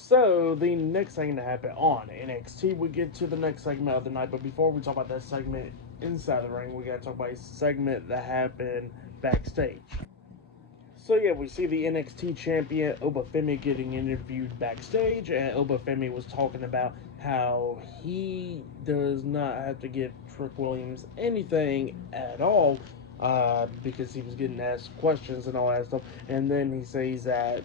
So, the next thing to happen on NXT, we get to the next segment of the night. But before we talk about that segment inside the ring, we got to talk about a segment that happened backstage. So yeah, we see the NXT champion Obafemi getting interviewed backstage, and Obafemi was talking about how he does not have to give Trick Williams anything at all, because he was getting asked questions and all that stuff. And then he says that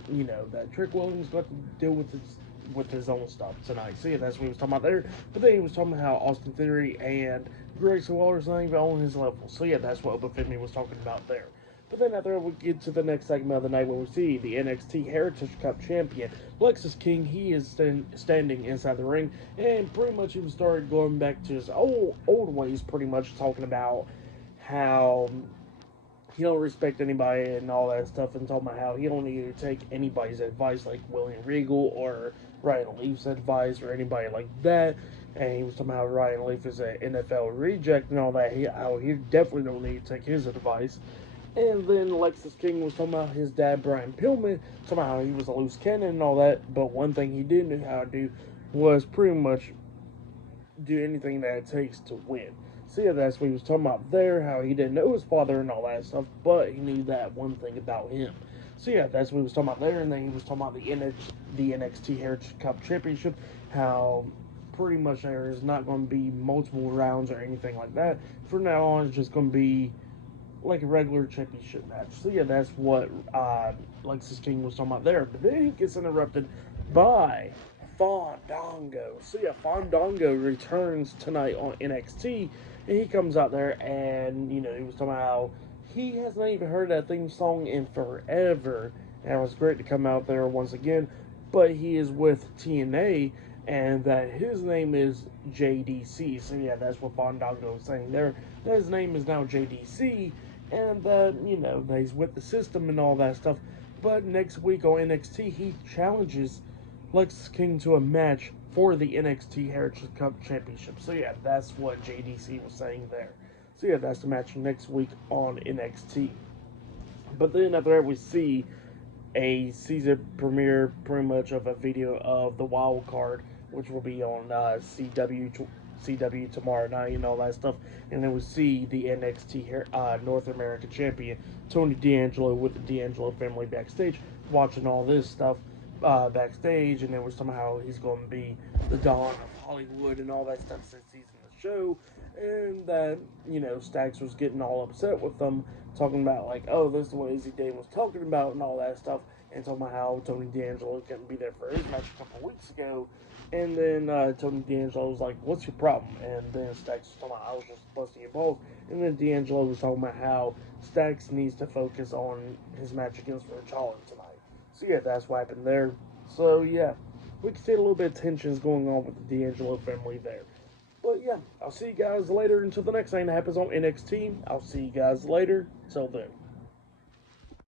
that Trick Williams got to deal with his own stuff tonight. So yeah, that's what he was talking about there. But then he was talking about how Austin Theory and Grayson Waller's not even on his level. So yeah, that's what Obafemi was talking about there. But then after we get to the next segment of the night where we see the NXT Heritage Cup champion, Lexis King, he is standing inside the ring, and pretty much he started going back to his old ways, pretty much talking about how he don't respect anybody and all that stuff, and talking about how he don't need to take anybody's advice like William Regal or Ryan Leaf's advice or anybody like that. And he was talking about how Ryan Leaf is an NFL reject and all that. How he definitely don't need to take his advice. And then Lexis King was talking about his dad, Brian Pillman, talking about how he was a loose cannon and all that. But one thing he didn't know how to do was pretty much do anything that it takes to win. So yeah, that's what he was talking about there, how he didn't know his father and all that stuff, but he knew that one thing about him. So yeah, that's what he was talking about there, and then he was talking about the NXT Heritage Cup Championship, how pretty much there is not going to be multiple rounds or anything like that. From now on, it's just going to be like a regular championship match. So yeah, that's what Lexis King was talking about there. But then he gets interrupted by Fandango. So yeah, Fandango returns tonight on NXT, and he comes out there and he was talking about how he has not even heard that theme song in forever, and it was great to come out there once again. But he is with TNA, and that his name is JDC. So yeah, that's what Fandango is saying there. That his name is now JDC, and that that he's with the system and all that stuff. But next week on NXT, he challenges Lexis King to a match for the NXT Heritage Cup Championship. So yeah, that's what JDC was saying there. So yeah, that's the match next week on NXT. But then after that, we see a season premiere, pretty much, of a video of the wild card, which will be on CW tomorrow night and all that stuff. And then we see the NXT North America champion Tony D'Angelo with the D'Angelo family backstage, watching all this stuff backstage. And then we're somehow he's going to be the Dawn of Hollywood and all that stuff since he's in the show. And that Stacks was getting all upset with them, talking about like, oh, this is what Izzy Dane was talking about and all that stuff, and talking about how Tony D'Angelo couldn't be there for his match a couple of weeks ago. And then Tony D'Angelo was like, what's your problem? And then Stacks was talking about, I was just busting your balls. And then D'Angelo was talking about how Stacks needs to focus on his match against Rich Holland tonight. So yeah, that's what happened there. So yeah, we can see a little bit of tensions going on with the D'Angelo family there. But yeah, I'll see you guys later until the next thing that happens on NXT. I'll see you guys later. Till then.